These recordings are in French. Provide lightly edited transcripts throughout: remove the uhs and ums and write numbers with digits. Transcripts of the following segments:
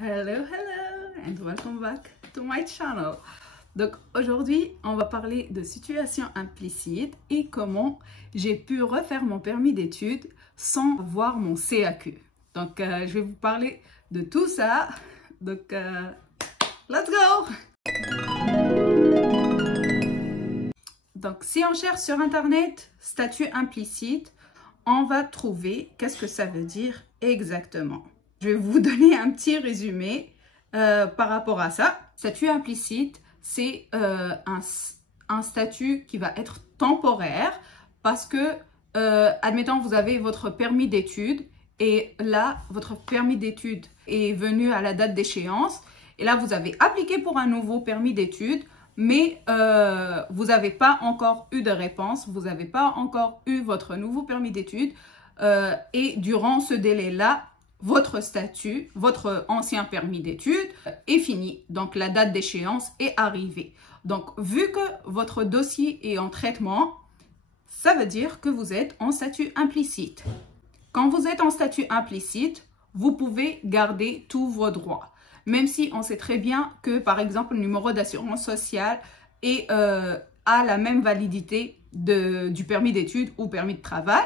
Hello, and welcome back to my channel. Donc aujourd'hui, on va parler de situation implicite et comment j'ai pu refaire mon permis d'études sans voir mon CAQ. Donc je vais vous parler de tout ça. Donc let's go! Donc si on cherche sur internet statut implicite, on va trouver qu'est-ce que ça veut dire exactement. Je vais vous donner un petit résumé par rapport à ça. Statut implicite, c'est un statut qui va être temporaire parce que, admettons, vous avez votre permis d'études et là, votre permis d'études est venu à la date d'échéance et là, vous avez appliqué pour un nouveau permis d'études, mais vous n'avez pas encore eu de réponse, vous n'avez pas encore eu votre nouveau permis d'études et durant ce délai-là, votre statut, votre ancien permis d'études est fini. Donc, la date d'échéance est arrivée. Donc, vu que votre dossier est en traitement, ça veut dire que vous êtes en statut implicite. Quand vous êtes en statut implicite, vous pouvez garder tous vos droits. Même si on sait très bien que, par exemple, le numéro d'assurance sociale a la même validité du permis d'études ou permis de travail.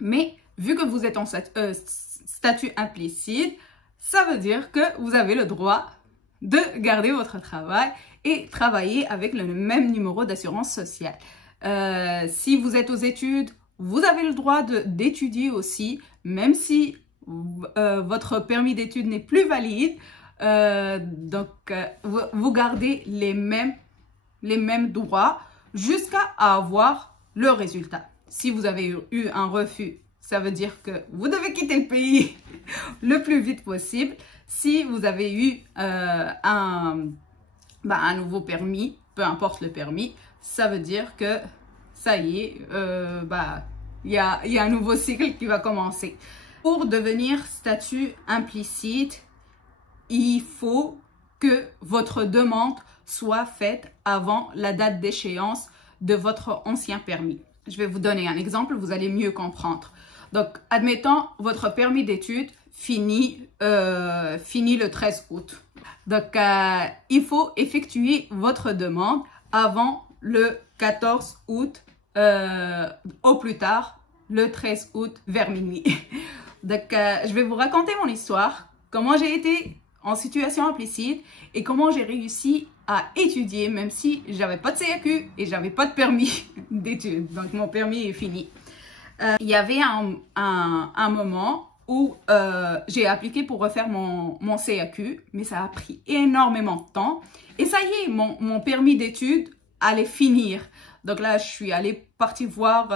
Mais vu que vous êtes en statut implicite, ça veut dire que vous avez le droit de garder votre travail et travailler avec le même numéro d'assurance sociale. Si vous êtes aux études, vous avez le droit d'étudier aussi, même si votre permis d'études n'est plus valide. Vous gardez les mêmes droits jusqu'à avoir le résultat. Si vous avez eu un refus, ça veut dire que vous devez quitter le pays le plus vite possible. Si vous avez eu un nouveau permis, peu importe le permis, ça veut dire que ça y est, il y a un nouveau cycle qui va commencer. Pour devenir statut implicite, il faut que votre demande soit faite avant la date d'échéance de votre ancien permis. Je vais vous donner un exemple, vous allez mieux comprendre. Donc, admettons, votre permis d'études finit le 13 août. Donc, il faut effectuer votre demande avant le 14 août, au plus tard, le 13 août vers minuit. Donc, je vais vous raconter mon histoire, comment j'ai été en situation implicite et comment j'ai réussi à étudier même si j'avais pas de CAQ et j'avais pas de permis d'études. Donc, mon permis est fini. Il y avait un moment où j'ai appliqué pour refaire mon CAQ, mais ça a pris énormément de temps. Et ça y est, mon permis d'études allait finir. Donc là, je suis partie voir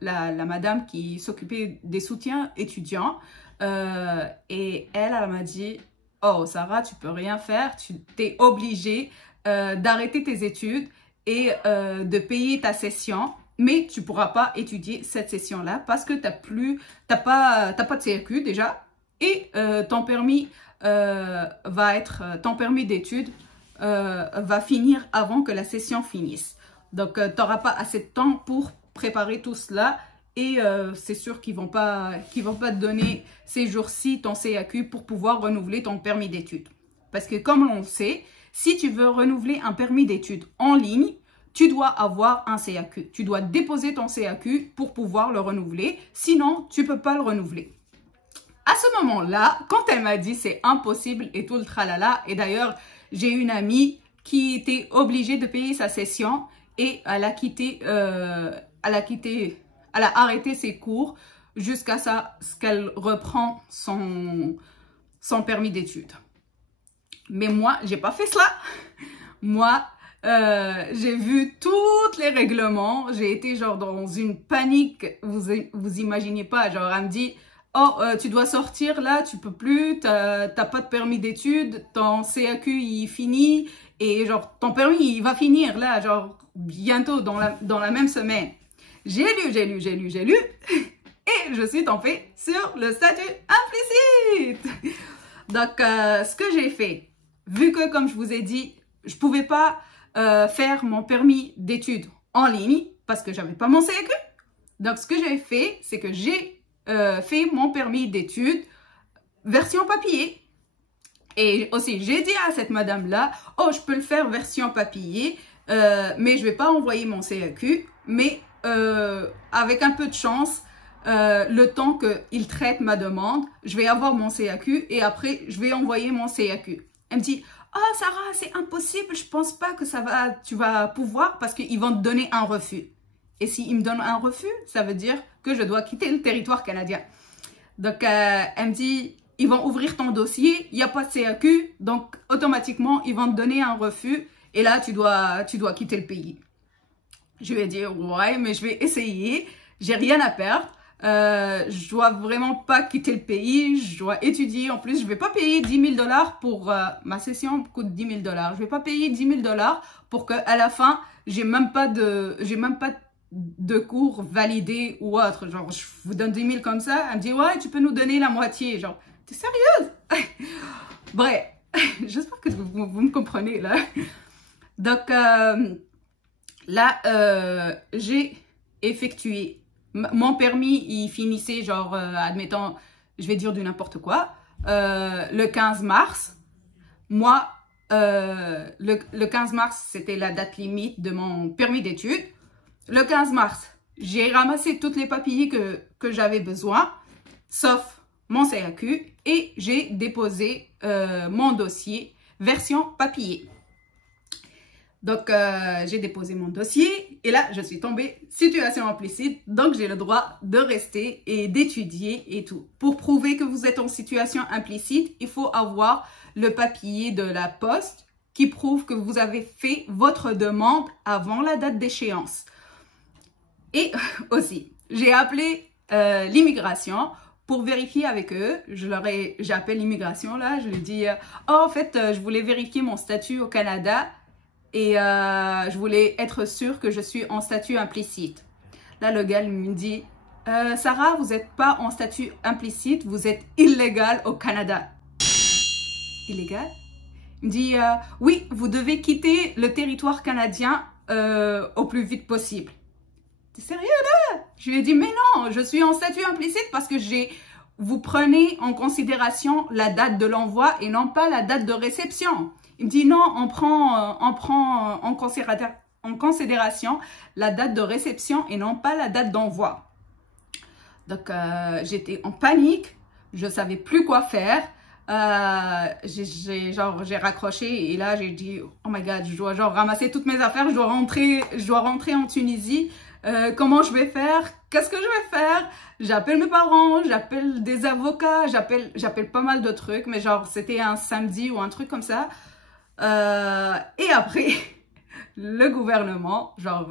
la madame qui s'occupait des soutiens étudiants. Et elle m'a dit, « Oh, Sarah, tu peux rien faire, tu t'es obligée d'arrêter tes études et de payer ta session. » Mais tu ne pourras pas étudier cette session-là parce que tu n'as pas de CAQ déjà et ton permis d'études va finir avant que la session finisse. Donc, tu n'auras pas assez de temps pour préparer tout cela et c'est sûr qu'ils vont pas te donner ces jours-ci ton CAQ pour pouvoir renouveler ton permis d'études. Parce que comme on le sait, si tu veux renouveler un permis d'études en ligne, tu dois avoir un CAQ. Tu dois déposer ton CAQ pour pouvoir le renouveler. Sinon, tu ne peux pas le renouveler. À ce moment-là, quand elle m'a dit c'est impossible et tout le tralala, et d'ailleurs, j'ai une amie qui était obligée de payer sa session et elle a arrêté ses cours jusqu'à ce qu'elle reprend son permis d'études. Mais moi, j'ai pas fait cela. Moi, j'ai vu tous les règlements, j'ai été genre dans une panique, vous imaginez pas, genre elle me dit « Oh, tu dois sortir là, tu peux plus, t'as pas de permis d'études, ton CAQ il finit et genre ton permis il va finir là, genre bientôt dans la même semaine. » J'ai lu et je suis tombée sur le statut implicite. Donc, ce que j'ai fait, vu que comme je vous ai dit, je pouvais pas faire mon permis d'études en ligne parce que j'avais pas mon CAQ. Donc, ce que j'ai fait, c'est que j'ai fait mon permis d'études version papier. Et aussi, j'ai dit à cette madame-là, oh, je peux le faire version papier, mais je vais pas envoyer mon CAQ, mais avec un peu de chance, le temps qu'il traite ma demande, je vais avoir mon CAQ et après, je vais envoyer mon CAQ. Elle me dit, oh Sarah, c'est impossible, je pense pas que tu vas pouvoir parce qu'ils vont te donner un refus. Et s'ils me donnent un refus, ça veut dire que je dois quitter le territoire canadien. Donc, elle me dit, ils vont ouvrir ton dossier, il n'y a pas de CAQ, donc automatiquement, ils vont te donner un refus et là, tu dois quitter le pays. Je lui ai dit, ouais, mais je vais essayer, j'ai rien à perdre. Je dois vraiment pas quitter le pays, je dois étudier. En plus, je vais pas payer 10 000 $ pour ma session coûte 10 000 $. Je vais pas payer 10 000 $ pour qu'à la fin, j'ai même pas de cours validés ou autre. Genre, je vous donne 10 000 comme ça. Elle me dit, ouais, tu peux nous donner la moitié. Genre, t'es sérieuse? Bref, j'espère que vous me comprenez là. Donc, là, j'ai effectué. Mon permis, il finissait genre, admettons, je vais dire du n'importe quoi, le 15 mars. Moi, le 15 mars, c'était la date limite de mon permis d'études. Le 15 mars, j'ai ramassé toutes les papiers que j'avais besoin, sauf mon CAQ, et j'ai déposé mon dossier version papier. Donc, j'ai déposé mon dossier et là, je suis tombée situation implicite. Donc, j'ai le droit de rester et d'étudier et tout. Pour prouver que vous êtes en situation implicite, il faut avoir le papier de la poste qui prouve que vous avez fait votre demande avant la date d'échéance. Et aussi, j'ai appelé l'immigration pour vérifier avec eux. J'appelle l'immigration là, je lui dis « Oh, en fait, je voulais vérifier mon statut au Canada. » Et je voulais être sûre que je suis en statut implicite. Là, le gars me dit, Sarah, vous n'êtes pas en statut implicite, vous êtes illégale au Canada. Illégal? Il me dit, oui, vous devez quitter le territoire canadien au plus vite possible. T'es sérieux là? Je lui ai dit, mais non, je suis en statut implicite parce que vous prenez en considération la date de l'envoi et non pas la date de réception. Il me dit non, on prend en considération la date de réception et non pas la date d'envoi. Donc, j'étais en panique, je ne savais plus quoi faire. J'ai raccroché et là, j'ai dit, oh my God, je dois genre ramasser toutes mes affaires, je dois rentrer en Tunisie. Comment je vais faire? Qu'est-ce que je vais faire? J'appelle mes parents, j'appelle des avocats, j'appelle pas mal de trucs, mais genre, c'était un samedi ou un truc comme ça. Et après, le gouvernement, genre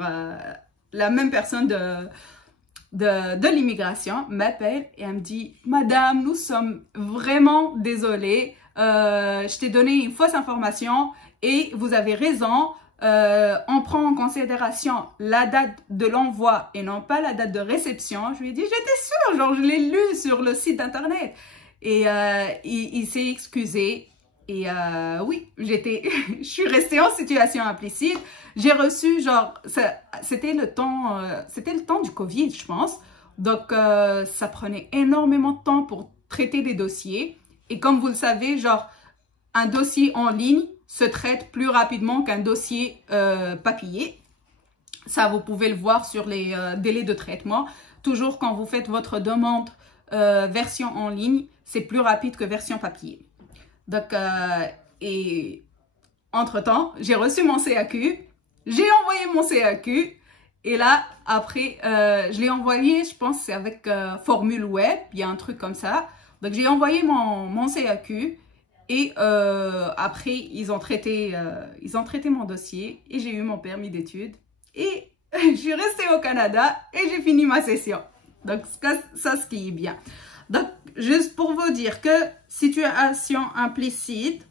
la même personne de l'immigration m'appelle et elle me dit « Madame, nous sommes vraiment désolés, je t'ai donné une fausse information et vous avez raison, on prend en considération la date de l'envoi et non pas la date de réception. » Je lui ai dit « J'étais sûre, genre je l'ai lu sur le site internet. » Et il s'est excusé. Et oui, je suis restée en situation implicite. J'ai reçu, genre, c'était le temps du Covid, je pense. Donc, ça prenait énormément de temps pour traiter des dossiers. Et comme vous le savez, genre, un dossier en ligne se traite plus rapidement qu'un dossier papier. Ça, vous pouvez le voir sur les délais de traitement. Toujours quand vous faites votre demande version en ligne, c'est plus rapide que version papier. Donc, et entre-temps, j'ai reçu mon CAQ, j'ai envoyé mon CAQ, et là, après, je l'ai envoyé, je pense c'est avec formule web, il y a un truc comme ça. Donc, j'ai envoyé mon CAQ, et après, ils ont traité mon dossier, et j'ai eu mon permis d'études, et je suis restée au Canada, et j'ai fini ma session. Donc, ça, ce qui est bien. Donc, juste pour vous dire que situation implicite,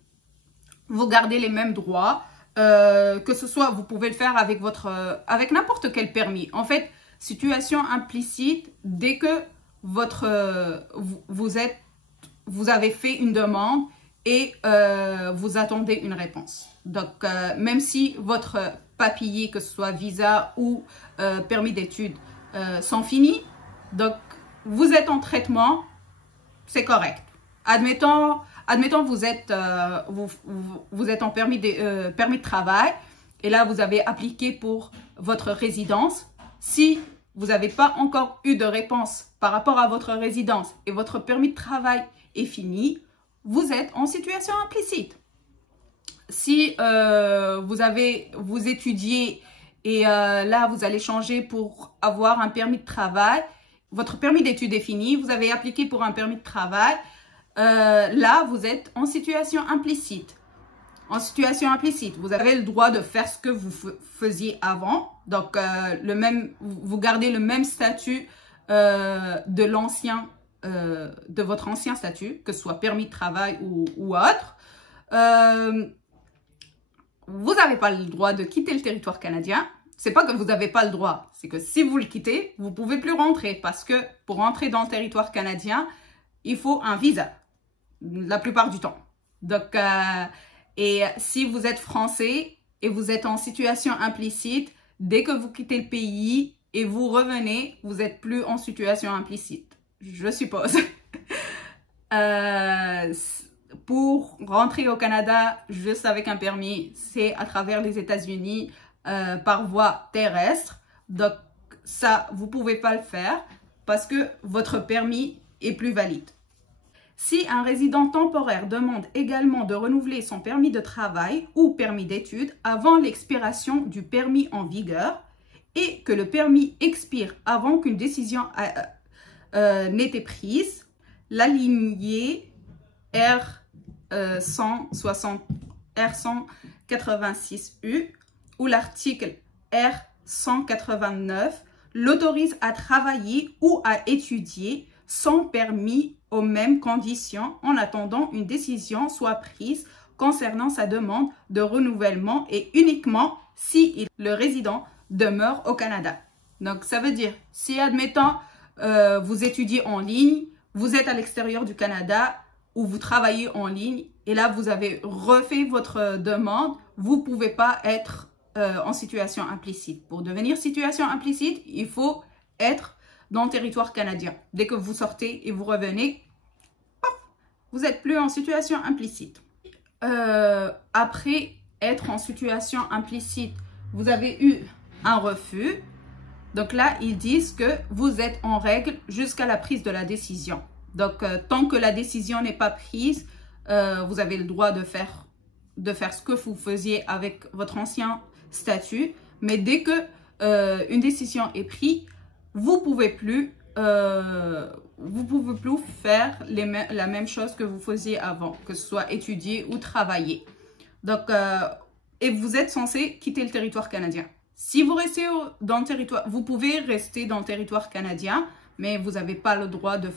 vous gardez les mêmes droits, que ce soit, vous pouvez le faire avec n'importe quel permis. En fait, situation implicite, dès que vous avez fait une demande et vous attendez une réponse. Donc, même si votre papier, que ce soit visa ou permis d'études, sont finis, donc, vous êtes en traitement, c'est correct. Admettons, admettons, vous êtes en permis de travail et là, vous avez appliqué pour votre résidence. Si vous n'avez pas encore eu de réponse par rapport à votre résidence et votre permis de travail est fini, vous êtes en situation implicite. Si vous étudiez et là, vous allez changer pour avoir un permis de travail, votre permis d'études est fini, vous avez appliqué pour un permis de travail, là, vous êtes en situation implicite. En situation implicite, vous avez le droit de faire ce que vous faisiez avant. Donc, vous gardez le même statut de votre ancien statut, que ce soit permis de travail ou autre. Vous n'avez pas le droit de quitter le territoire canadien. C'est pas que vous n'avez pas le droit, c'est que si vous le quittez, vous ne pouvez plus rentrer parce que pour rentrer dans le territoire canadien, il faut un visa, la plupart du temps. Donc, et si vous êtes français et vous êtes en situation implicite, dès que vous quittez le pays et vous revenez, vous n'êtes plus en situation implicite, je suppose. Pour rentrer au Canada juste avec un permis, c'est à travers les États-Unis par voie terrestre. Donc ça, vous ne pouvez pas le faire parce que votre permis est plus valide. Si un résident temporaire demande également de renouveler son permis de travail ou permis d'études avant l'expiration du permis en vigueur et que le permis expire avant qu'une décision n'ait été prise, l'alinéa R186U ou l'article R189 l'autorise à travailler ou à étudier sans permis aux mêmes conditions en attendant une décision soit prise concernant sa demande de renouvellement et uniquement si le résident demeure au Canada. Donc, ça veut dire, si admettons, vous étudiez en ligne, vous êtes à l'extérieur du Canada ou vous travaillez en ligne et là, vous avez refait votre demande, vous ne pouvez pas être en situation implicite. Pour devenir situation implicite, il faut être dans le territoire canadien. Dès que vous sortez et vous revenez, vous n'êtes plus en situation implicite. Après être en situation implicite, vous avez eu un refus. Donc là, ils disent que vous êtes en règle jusqu'à la prise de la décision. Donc, tant que la décision n'est pas prise, vous avez le droit de faire ce que vous faisiez avec votre ancien statut. Mais dès que une décision est prise, vous pouvez plus faire la même chose que vous faisiez avant, que ce soit étudier ou travailler. Donc, et vous êtes censé quitter le territoire canadien. Si vous restez dans le territoire, vous pouvez rester dans le territoire canadien, mais vous n'avez pas le droit de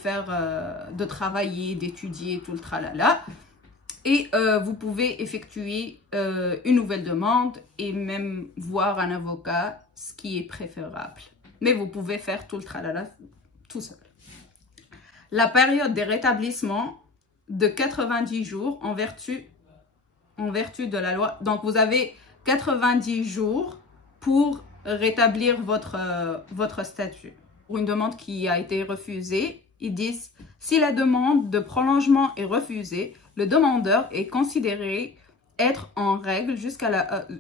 de travailler, d'étudier, tout le tralala. Et vous pouvez effectuer une nouvelle demande et même voir un avocat, ce qui est préférable. Mais vous pouvez faire tout le tralala tout seul. La période de rétablissement de 90 jours en vertu de la loi. Donc, vous avez 90 jours pour rétablir votre statut. Pour une demande qui a été refusée, ils disent « Si la demande de prolongement est refusée, le demandeur est considéré être en règle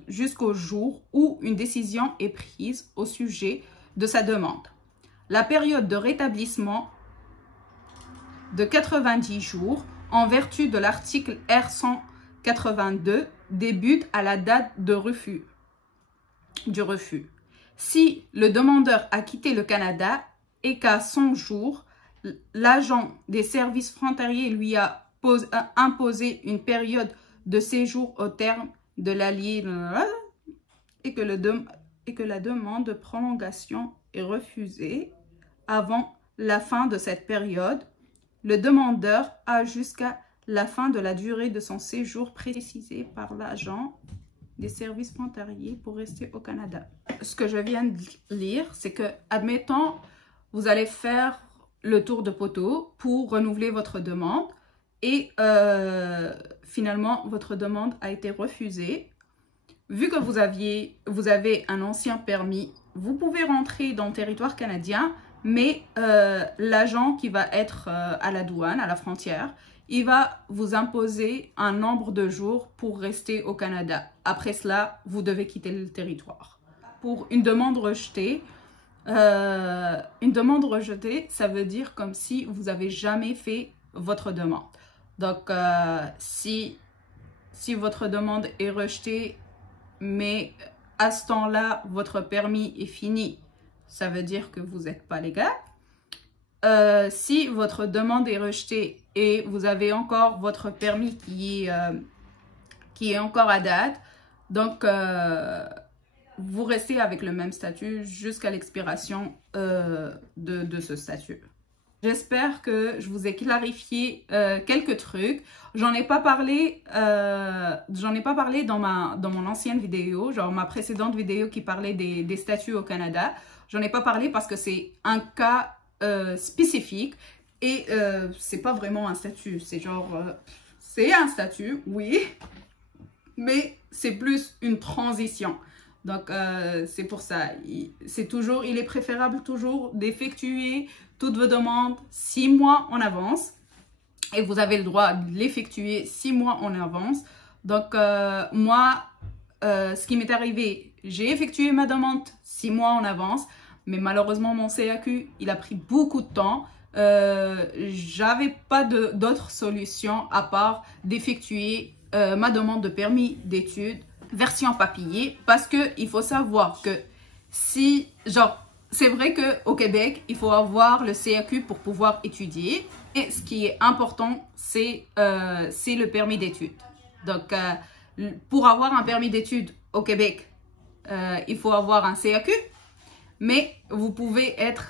jusqu'au jour où une décision est prise au sujet de sa demande. La période de rétablissement de 90 jours en vertu de l'article R182 débute à la date du refus. Si le demandeur a quitté le Canada et qu'à 100 jours, l'agent des services frontaliers lui a imposé une période de séjour au terme de l'alinéa et que la demande de prolongation est refusée avant la fin de cette période, le demandeur a jusqu'à la fin de la durée de son séjour précisé par l'agent des services frontaliers pour rester au Canada. Ce que je viens de lire, c'est que, admettons, vous allez faire le tour de poteau pour renouveler votre demande et finalement, votre demande a été refusée. Vu que vous avez un ancien permis, vous pouvez rentrer dans le territoire canadien, mais l'agent qui va être à la douane, à la frontière, il va vous imposer un nombre de jours pour rester au Canada. Après cela, vous devez quitter le territoire. Pour une demande rejetée, ça veut dire comme si vous n'avez jamais fait votre demande. Donc, si votre demande est rejetée, mais à ce temps-là, votre permis est fini, ça veut dire que vous n'êtes pas légal. Si votre demande est rejetée et vous avez encore votre permis qui est encore à date, donc vous restez avec le même statut jusqu'à l'expiration de ce statut. J'espère que je vous ai clarifié quelques trucs. J'en ai pas parlé dans mon ancienne vidéo, genre ma précédente vidéo qui parlait des statuts au Canada. J'en ai pas parlé parce que c'est un cas spécifique et c'est pas vraiment un statut. C'est genre, c'est un statut, oui, mais c'est plus une transition. Donc, c'est pour ça. Il est préférable toujours d'effectuer toutes vos demandes 6 mois en avance. Et vous avez le droit de l'effectuer 6 mois en avance. Donc, moi, ce qui m'est arrivé, j'ai effectué ma demande 6 mois en avance. Mais malheureusement, mon CAQ, il a pris beaucoup de temps. J'avais pas d'autre solution à part d'effectuer ma demande de permis d'études version papier, parce que il faut savoir que c'est vrai qu'au Québec, il faut avoir le CAQ pour pouvoir étudier. Et ce qui est important, c'est le permis d'études. Donc, pour avoir un permis d'études au Québec, il faut avoir un CAQ. Mais vous pouvez être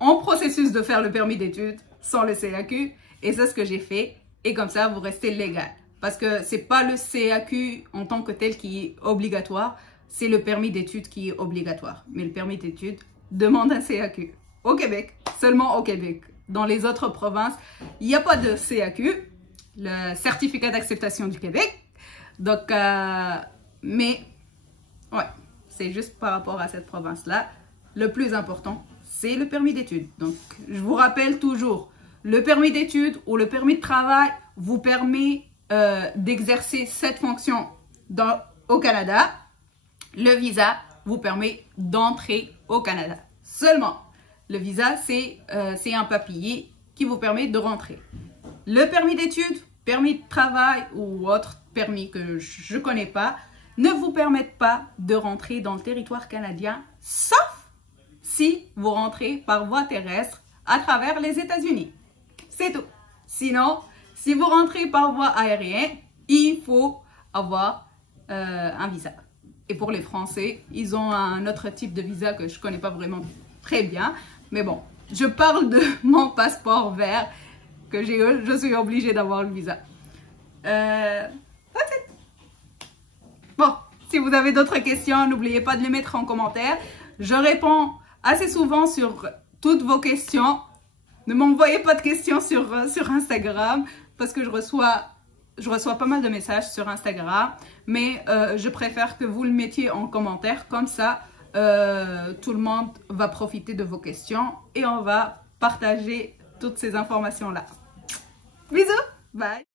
en processus de faire le permis d'études sans le CAQ. Et c'est ce que j'ai fait. Et comme ça, vous restez légal. Parce que c'est pas le CAQ en tant que tel qui est obligatoire. C'est le permis d'études qui est obligatoire. Mais le permis d'études demande un CAQ. Au Québec. Seulement au Québec. Dans les autres provinces, il n'y a pas de CAQ. Le certificat d'acceptation du Québec. Donc, mais, ouais. C'est juste par rapport à cette province-là. Le plus important, c'est le permis d'études. Donc, je vous rappelle toujours, le permis d'études ou le permis de travail vous permet d'exercer cette fonction au Canada. Le visa vous permet d'entrer au Canada. Seulement, le visa, c'est un papier qui vous permet de rentrer. Le permis d'études, permis de travail ou autre permis que je ne connais pas, ne vous permettent pas de rentrer dans le territoire canadien, sauf si vous rentrez par voie terrestre à travers les États-Unis. C'est tout. Sinon, si vous rentrez par voie aérienne, il faut avoir un visa. Et pour les Français, ils ont un autre type de visa que je ne connais pas vraiment très bien. Mais bon, je parle de mon passeport vert que je suis obligée d'avoir le visa. That's it. Bon, si vous avez d'autres questions, n'oubliez pas de les mettre en commentaire. Je réponds assez souvent sur toutes vos questions. Ne m'envoyez pas de questions sur Instagram parce que je reçois pas mal de messages sur Instagram. Mais je préfère que vous le mettiez en commentaire. Comme ça, tout le monde va profiter de vos questions et on va partager toutes ces informations-là. Bisous, bye!